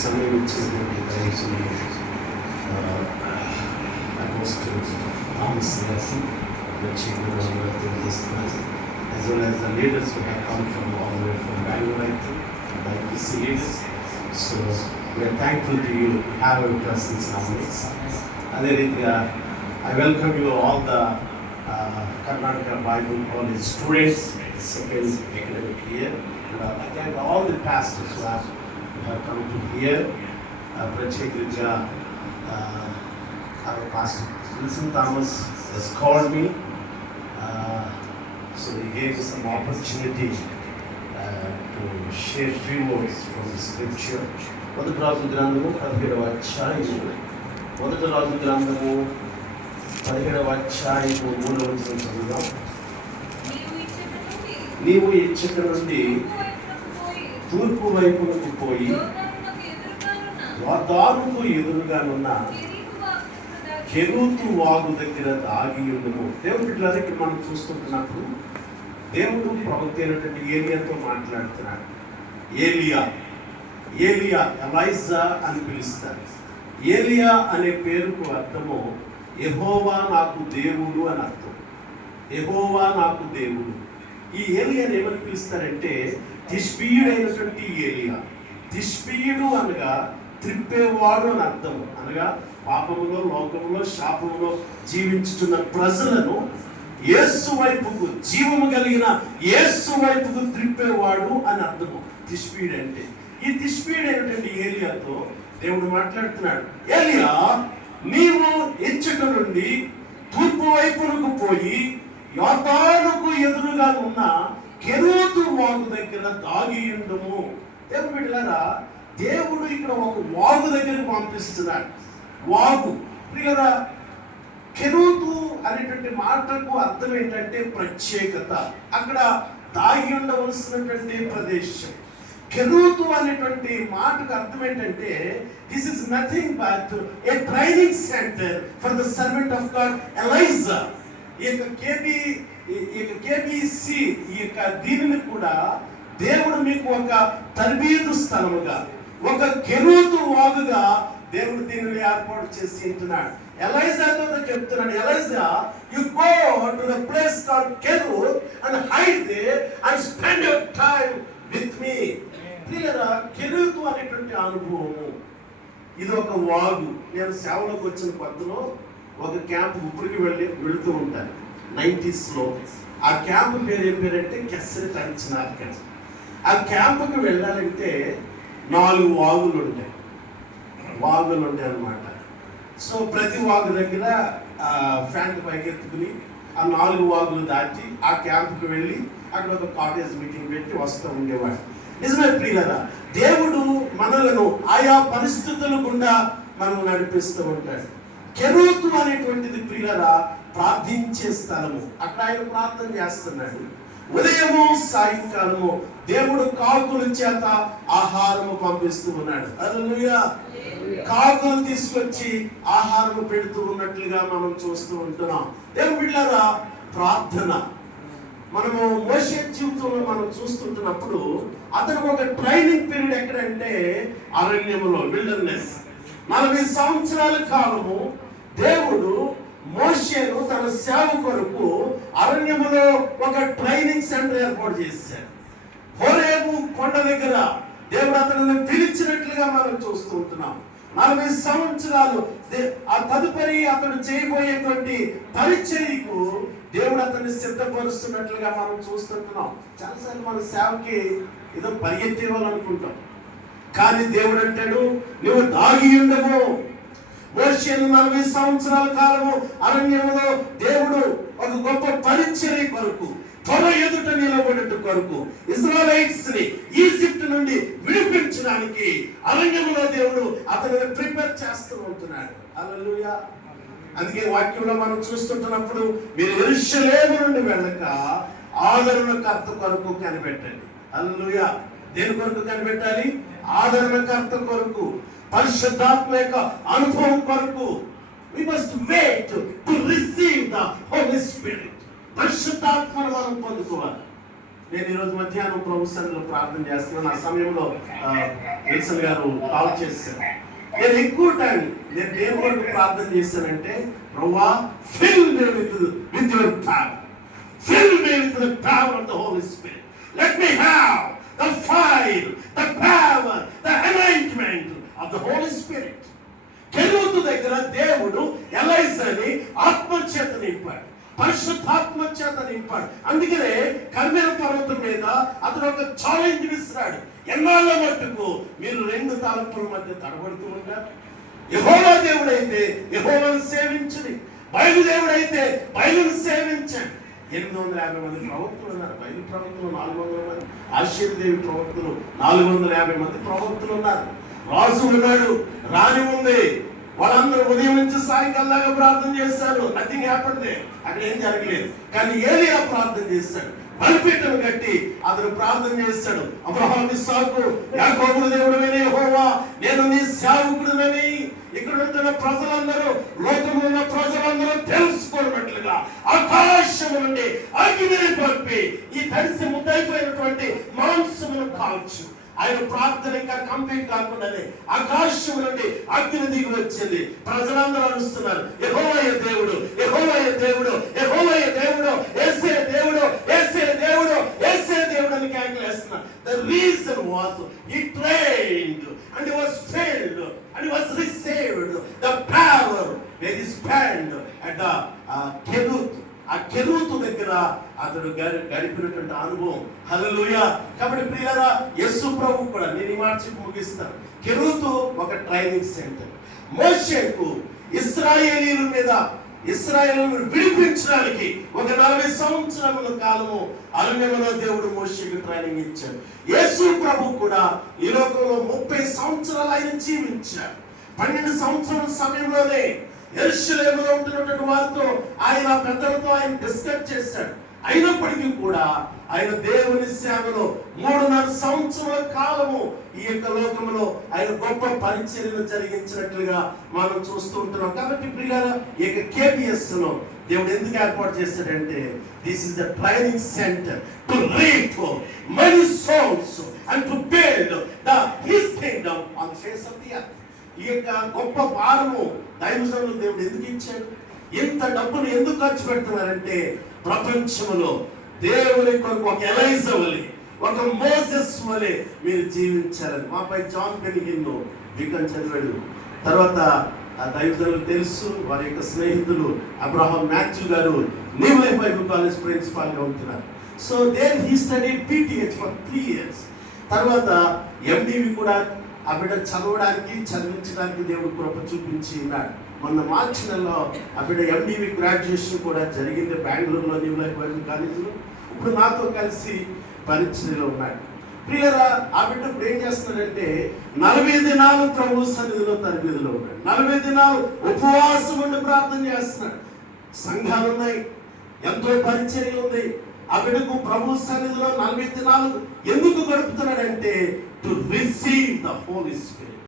సమయం ఇచ్చినటువంటి దయచేసి అపోస్టల్ థామస్ గారికి ప్రత్యేకంగా తెలియజేస్తున్నాను. As well as the leaders who have come from all the way from Bangalore, like to see it. So we are thankful to you to have your presence in our midst. అదే రీతిగా I welcome you all the Karnataka Bible College students, the second academic year. And I thank all the pastors who have come to here. ప్రత్యేకంగా our pastor Wilson Thomas has called me. So he gave us some opportunity to share few words from the scripture. మొదటి రాజుల గ్రంథము 17వ అధ్యాయము 17వ అధ్యాయము 3వ వచనం చదువుదాం. నీవు ఇచ్చట నుండి తూర్పు వైపునకు పోయి యోర్దానుకు ఎదురుగానున్న కెరూతు వాగు దగ్గర దాగి ఉండుము. దేవుడి బిడ్డలకి మనం చూస్తుంటున్నప్పుడు దేవుడు ప్రవక్త అయినటువంటి ఏలియాతో మాట్లాడుతున్నాడు. ఏలియా ఎలైజా అని పిలుస్తారు. ఏలియా అనే పేరుకు అర్థము యెహోవా నాకు దేవుడు అని అర్థం. యెహోవా నాకు దేవుడు. ఈ ఏలియాని ఏమని పిలుస్తారంటే తిష్బీయుడు అయినటువంటి ఏలియా. తిష్బీయుడు అనగా త్రిప్పేవాడు అని అర్థం. అనగా పాపములో, లోకములో, శాపములో జీవించుతున్న ప్రజలను యేసు వైపుకు, జీవము కలిగిన యేసు వైపుకు త్రిప్పేవాడు అని అర్థము తిష్బీయుడు అంటే. ఈ తిష్బీయుడు అయినటువంటి ఏలియాతో దేవుడు మాట్లాడుతున్నాడు. ఏలియా, నీవు ఇచ్చట నుండి తూర్పు వైపునకు పోయి యోర్దానుకు ఎదురుగా ఉన్న కెరూతు వాగు దగ్గర దాగి ఉండుము. దేవుడు బిడ్డలారా, దేవుడు ఇక్కడ ఒక వాగు దగ్గరికి పంపిస్తున్నాడు. వాగు ప్రియులారా, కెరూతు అనేటువంటి మాటకు అర్థం ఏంటంటే ప్రత్యేకత. అక్కడ దాగి ఉండవలసినటువంటి ప్రదేశం. కెరూతు అనేటువంటి మాటకు అర్థం ఏంటంటే this is nothing but A training centre for the servant of God Elijah. ఈ కేబీసీ ఈ యొక్క దీనిని కూడా దేవుడు మీకు ఒక తర్బీదు స్థలముగా, ఒక కెరూతు వాగుగా దేవుడు దీనిని ఏర్పాటు చేసి ఉంటున్నాడు. ఎలైజాతో చెప్తున్నాడు, Eliza, you go to the place called Kerith and hide there and spend your time with me. ప్రియులారా, కెరూతు అనేటువంటి అనుభవము ఇది ఒక వాగు. నేను సేవలోకి వచ్చిన కొత్తలో ఒక క్యాంప్ ఇప్పటికి వెళుతూ ఉంటాను 90s. ఆ క్యాంప్ పేరు ఏం పేరంటే కెసరి టంచినార్ క్యాంప్. ఆ క్యాంపుకి వెళ్ళాలంటే 4 వాగులు ఉంటాయి అన్నమాట. సో ప్రతి వాగు దగ్గర ఫ్యాంట్ పైకెత్తుకుని ఆ 4 వాగులు దాటి ఆ క్యాంపుకి వెళ్ళి అక్కడ ఒక కాటేజ్ మీటింగ్ పెట్టి వస్తూ ఉండేవాడు. నిజమే ప్రియులారా, దేవుడు మనలను ఆయా పరిస్థితుల గుండా మనం నడిపిస్తూ ఉంటాడు. కెరూతు అనేటువంటిది ప్రియులారా ప్రార్థించే స్థలము. అక్కడ ఆయన ప్రార్థన చేస్తున్నాడు. ఉదయము సాయంకాలము దేవుడు కాకుల చేత ఆహారము పంపిస్తూ ఉన్నాడు. హల్లెలూయా. కాకులు తీసుకొచ్చి ఆహారము పెడుతూ ఉన్నట్లుగా మనం చూస్తూ ఉంటున్నాం. దేవుని బిడ్డలారా, ప్రార్థన మనము మోషే జీవితంలో మనం చూస్తుంటున్నప్పుడు అతనికి ఒక ట్రైనింగ్ పీరియడ్ ఎక్కడంటే అరణ్యములో, విల్డర్నెస్. 40 సంవత్సరాల కాలము దేవుడు మోషేను తన సేవ కొరకు అరణ్యములో ఒక ట్రైనింగ్ సెంటర్ ఏర్పాటు చేశాడు. హోరేబు కొండ దగ్గర దేవుడు అతను పిలిచినట్లుగా మనం చూస్తూ ఉంటున్నాం. 40 సంవత్సరాలు ఆ తదుపరి అతను చేయబోయేటువంటి పరిచర్యకు దేవుడు అతన్ని సిద్ధపరుస్తున్నట్లుగా మనం చూస్తుంటున్నాం. చాలాసార్లు మన సేవకి ఏదో పరిగెత్తేవాలనుకుంటాం, కానీ దేవుడు అంటాడు, నువ్వు దాగి ఉండవు. మోషేను 40 సంవత్సరాల కాలము అరణ్యంలో దేవుడు ఒక గొప్ప పరిచర్య కొరకు, త్వర ఎదుట నిలబడట కొరకు, ఇశ్రాయేలీయులను ఈజిప్ట్ నుండి విడిపించడానికి అరణ్యంలో దేవుడు అతనిని ప్రిపేర్ చేస్తూ ఉంటున్నాడు. హల్లెలూయా. అందుకే వాక్యంలో మనం చూస్తుంటున్నప్పుడు మీరు యెరూషలేము నుండి వెళ్ళక ఆదరణకర్త కొరకు కనిపెట్టండి. హల్లెలూయా. దేని కొరకు కనిపెట్టాలి? ఆదరణకర్త కొరకు, పరిశుద్ధాత్మ యొక్క అనుభవం కొరకు. We must wait to receive the Holy Spirit. పరిశుద్ధాత్మను మనం పొందుకోవాలి. నేను ఈరోజు మధ్యాహ్నం ప్రభు సన్నిధిలో ప్రార్థన చేస్తున్నాను. ఆ సమయంలో విల్సన్ గారు కాల్ చేశారు. నేను ఎక్కువ టైం నేను దేని కొరకు ప్రార్థన చేశానంటే, ప్రభువా fill me with your power, fill me with the power of the Holy Spirit. Let me have the fire, the power, the anointment of the Holy Spirit. కెరూతు దగ్గర దేవుడు ఎలైజాని ఆత్మచేత నింపాడు, పరిశుద్ధాత్మ చేత నింపాడు. అందుకనే కర్మెలు పర్వతం మీద అతను ఒక ఛాలెంజ్ విసిరాడు. ఎన్నాళ్ళ మట్టుకు మీరు 2 తలంపుల మధ్య తడబడుతూ ఉంటారు? యెహోవా దేవుడైతే యెహోవాను సేవించండి, బయలుదేవుడైతే బయలును సేవించండి. 850 మంది ప్రవక్తలు ఉన్నారు. బయలు ప్రవక్తలు 400 మంది, ఆశీర్దేవి ప్రవక్తలు 450 మంది ప్రవక్తలు ఉన్నారు. రాజు ఉన్నాడు, రాణి ఉంది. వాళ్ళందరూ ఉదయం నుంచి సాయంకాలం దాకా ప్రార్థన చేస్తారు. నథింగ్ హ్యాపెండ్ దే, అక్కడ ఏం జరగలేదు. కానీ ఏలియా ప్రార్థన చేస్తాడు, బలిపీఠం కట్టి అతను ప్రార్థన చేస్తాడు. అబ్రహాము, ఇస్సాకు, యాకోబుల దేవుడైన యెహోవా, నేను నీ సేవకుడినని ఇక్కడ ఉంటున్న ప్రజలందరూ, లోకంలో ఉన్న ప్రజలందరూ తెలుసుకున్నట్లుగా ఆకాశము నుండి అగ్నిని పంపి ఈ తడిసి ముద్దైపోయినటువంటి మాంసమును కాల్చు. ఆయన ప్రార్థన ఇంకా కంప్లీట్ కాకుండానే ఆకాశం నుండి అగ్ని దిగి వచ్చింది. ప్రజలందరూ అరుస్తున్నారు, యెహోవాయే దేవుడు, యెహోవాయే దేవుడు, యెహోవాయే దేవుడు, యేసే దేవుడు, యేసే దేవుడు, యేసే దేవుడు అని కేకలేస్తున్నారు. The reason was he trained and he was filled and he was received the power where he spent at the Keruth. ఆ కెరూతు దగ్గర అతడు గడిపినటువంటి అనుభవం. హల్లెలూయా. కాబట్టి ప్రియులారా, యేసు ప్రభు కూడా, నేను ఈ మాట చెప్పి ముగిస్తాను, కెరూతు ఒక ట్రైనింగ్ సెంటర్. మోషేకు ఇశ్రాయేలీయుల మీద, ఇశ్రాయేలును విడిపించడానికి ఒక 40 సంవత్సరముల కాలము అరణ్యములో దేవుడు మోషేకు ట్రైనింగ్ ఇచ్చాడు. యేసు ప్రభు కూడా ఈ లోకంలో 30 సంవత్సరాలు ఆయన జీవించాడు. 12 సంవత్సరాల సమయంలోనే యెరూషలేములో ఉంటున్నటువంటి వారితో ఆయన, పెద్దలతో ఆయన డిస్కస్ చేశాడు. అయినప్పటికీ కూడా ఆయన దేవుని సేవలో 3.5 సంవత్సరాల కాలము ఈ యొక్క లోకంలో ఆయన గొప్ప పరిచర్యను జరిగించినట్లుగా మనం చూస్తూ ఉంటున్నాం. కాబట్టి ప్రియులారా, ఈ యొక్క KBS లో దేవుడు ఎందుకు ఏర్పాటు చేశాడంటే, this is the training centre to reach many souls and to build his kingdom on the face of the earth. ఈ యొక్క గొప్ప భారము దైవజనులు దేవుడు ఎందుకు ఇచ్చాడు? ఇంత డబ్బును ఎందుకు ఖర్చు పెడుతున్నారంటే, ప్రపంచంలో దేవుని కొరకు ఒక ఎలైజా వలె, ఒక మోసెస్ వలె మీరు జీవించాలని. మాపై జాన్ బెనిహిన్ వికం చదివాడు. తర్వాత ఆ దైవజనులు తెలుసు, వారి యొక్క స్నేహితులు అబ్రహాం మాథ్యూ గారు New Life Bible College principal గా ఉంటున్నారు. So there he studied PTH for 3 years. తర్వాత MDV కూడా ఆ బిడ్డ చదవడానికి, చదివించడానికి దేవుడు కృప చూపించి ఉన్నాడు. మొన్న మార్చి నెలలో ఆ బిడ్డ MDV గ్రాడ్యుయేషన్ కూడా జరిగింది బెంగళూరులో న్యూ లైఫ్ బైబిల్ కాలేజీలో. ఇప్పుడు నాతో కలిసి పరిచర్యలో ఉన్నాడు. ప్రియులారా, ఆ బిడ్డ ఇప్పుడు ఏం చేస్తున్నాడంటే, 40 దినాలు ప్రభు సన్నిధిలో తరబిదిలో ఉన్నాడు. 40 దినాలు ఉపవాసం ఉండి ప్రార్థన చేస్తున్నాడు. సంఘాలు ఉన్నాయి, ఎంతో పరిచర్య ఉంది. ఆ బిడ్డకు ప్రభు సన్నిధిలో 40 దినాలు ఎందుకు గడుపుతున్నాడంటే, to receive the Holy spirit.